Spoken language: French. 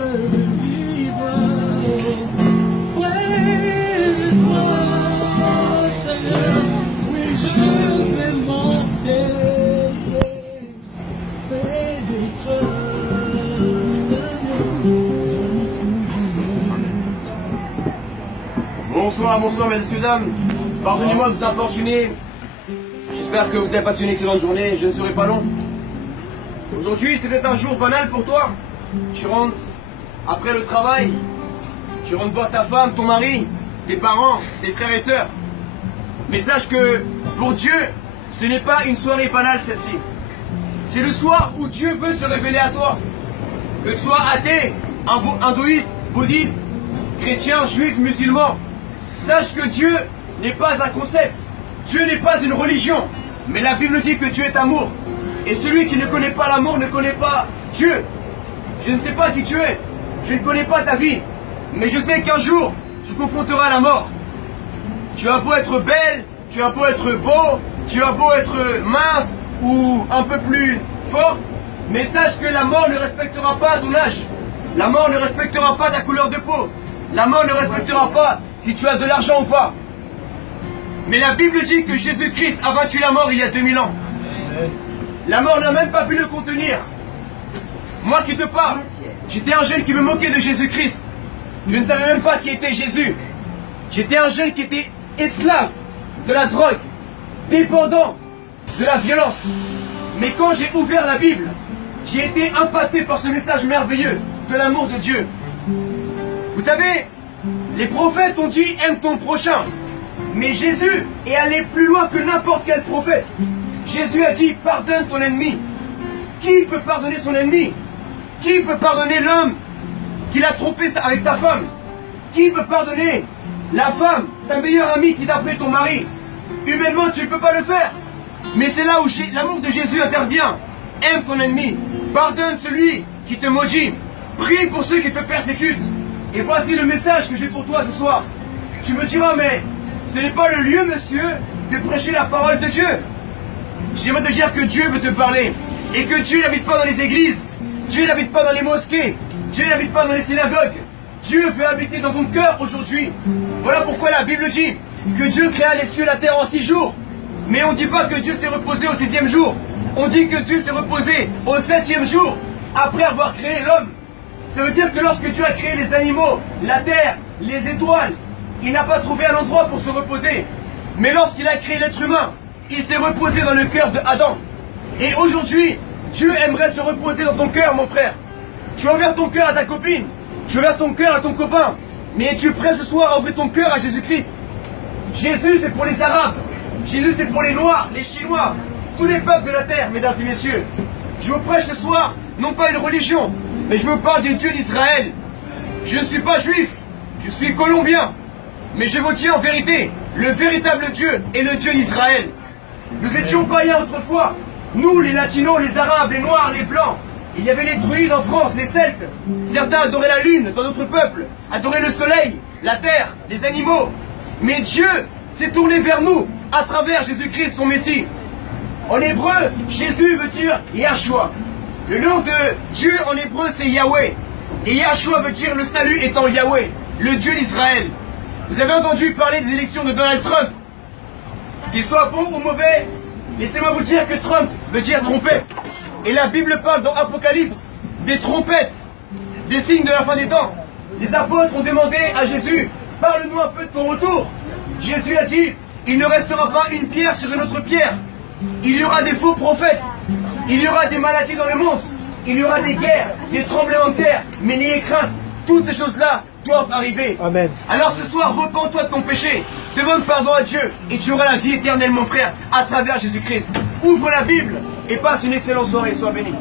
je veux vivre près de toi, Seigneur. Oui, je vais marcher près de toi, Seigneur. Bonsoir, bonsoir, messieurs, dames. Pardonnez-moi de vous importuner. J'espère que vous avez passé une excellente journée. Je ne serai pas long. Aujourd'hui, c'est peut-être un jour banal pour toi. Tu rentres après le travail. Tu rentres voir ta femme, ton mari, tes parents, tes frères et sœurs. Mais sache que pour Dieu, ce n'est pas une soirée banale celle-ci. C'est le soir où Dieu veut se révéler à toi. Que tu sois athée, hindouiste, bouddhiste, chrétien, juif, musulman. Sache que Dieu n'est pas un concept. Dieu n'est pas une religion. Mais la Bible dit que Dieu est amour. Et celui qui ne connaît pas l'amour ne connaît pas Dieu. Je ne sais pas qui tu es. Je ne connais pas ta vie. Mais je sais qu'un jour, tu confronteras la mort. Tu as beau être belle, tu as beau être beau, tu as beau être mince ou un peu plus fort. Mais sache que la mort ne respectera pas ton âge. La mort ne respectera pas ta couleur de peau. La mort ne respectera pas si tu as de l'argent ou pas. Mais la Bible dit que Jésus-Christ a vaincu la mort il y a 2000 ans. La mort n'a même pas pu le contenir. Moi qui te parle, j'étais un jeune qui me moquait de Jésus-Christ. Je ne savais même pas qui était Jésus. J'étais un jeune qui était esclave de la drogue, dépendant de la violence. Mais quand j'ai ouvert la Bible, j'ai été impacté par ce message merveilleux de l'amour de Dieu. Vous savez, les prophètes ont dit « aime ton prochain ». Mais Jésus est allé plus loin que n'importe quel prophète. Jésus a dit « pardonne ton ennemi ». Qui peut pardonner son ennemi? Qui peut pardonner l'homme qui l'a trompé avec sa femme? Qui peut pardonner la femme, sa meilleure amie qui t'a appelé ton mari? Humainement, tu ne peux pas le faire. Mais c'est là où l'amour de Jésus intervient. Aime ton ennemi. Pardonne celui qui te maudit. Prie pour ceux qui te persécutent. Et voici le message que j'ai pour toi ce soir. Tu me diras, mais ce n'est pas le lieu, monsieur, de prêcher la parole de Dieu. J'aimerais te dire que Dieu veut te parler. Et que Dieu n'habite pas dans les églises. Dieu n'habite pas dans les mosquées. Dieu n'habite pas dans les synagogues. Dieu veut habiter dans ton cœur aujourd'hui. Voilà pourquoi la Bible dit que Dieu créa les cieux et la terre en 6 jours. Mais on ne dit pas que Dieu s'est reposé au 6e jour. On dit que Dieu s'est reposé au 7e jour, après avoir créé l'homme. Ça veut dire que lorsque Dieu a créé les animaux, la terre, les étoiles, il n'a pas trouvé un endroit pour se reposer. Mais lorsqu'il a créé l'être humain, il s'est reposé dans le cœur d'Adam. Et aujourd'hui, Dieu aimerait se reposer dans ton cœur, mon frère. Tu as ouvert ton cœur à ta copine, tu as ouvert ton cœur à ton copain, mais es-tu prêt ce soir à ouvrir ton cœur à Jésus-Christ? Jésus, c'est pour les Arabes. Jésus, c'est pour les Noirs, les Chinois, tous les peuples de la terre, mesdames et messieurs. Je vous prêche ce soir, non pas une religion, mais je vous parle du Dieu d'Israël. Je ne suis pas juif, je suis colombien. Mais je vous dis en vérité, le véritable Dieu est le Dieu d'Israël. Nous étions païens autrefois. Nous, les Latinos, les Arabes, les Noirs, les Blancs. Il y avait les druides en France, les Celtes. Certains adoraient la lune dans notre peuple, adoraient le soleil, la terre, les animaux. Mais Dieu s'est tourné vers nous à travers Jésus-Christ, son Messie. En hébreu, Jésus veut dire Yahshua. Le nom de Dieu en hébreu, c'est Yahweh. Et Yahshua veut dire le salut étant Yahweh, le Dieu d'Israël. Vous avez entendu parler des élections de Donald Trump. Qu'il soit bon ou mauvais, laissez-moi vous dire que Trump veut dire trompette. Et la Bible parle dans Apocalypse des trompettes, des signes de la fin des temps. Les apôtres ont demandé à Jésus, parle-nous un peu de ton retour. Jésus a dit, il ne restera pas une pierre sur une autre pierre. Il y aura des faux prophètes. Il y aura des maladies dans le monde. Il y aura des guerres, des tremblements de terre. Mais n'ayez crainte, toutes ces choses-là doivent arriver. Amen. Alors ce soir, repens-toi de ton péché. Demande pardon à Dieu et tu auras la vie éternelle, mon frère, à travers Jésus-Christ. Ouvre la Bible et passe une excellente soirée. Sois béni.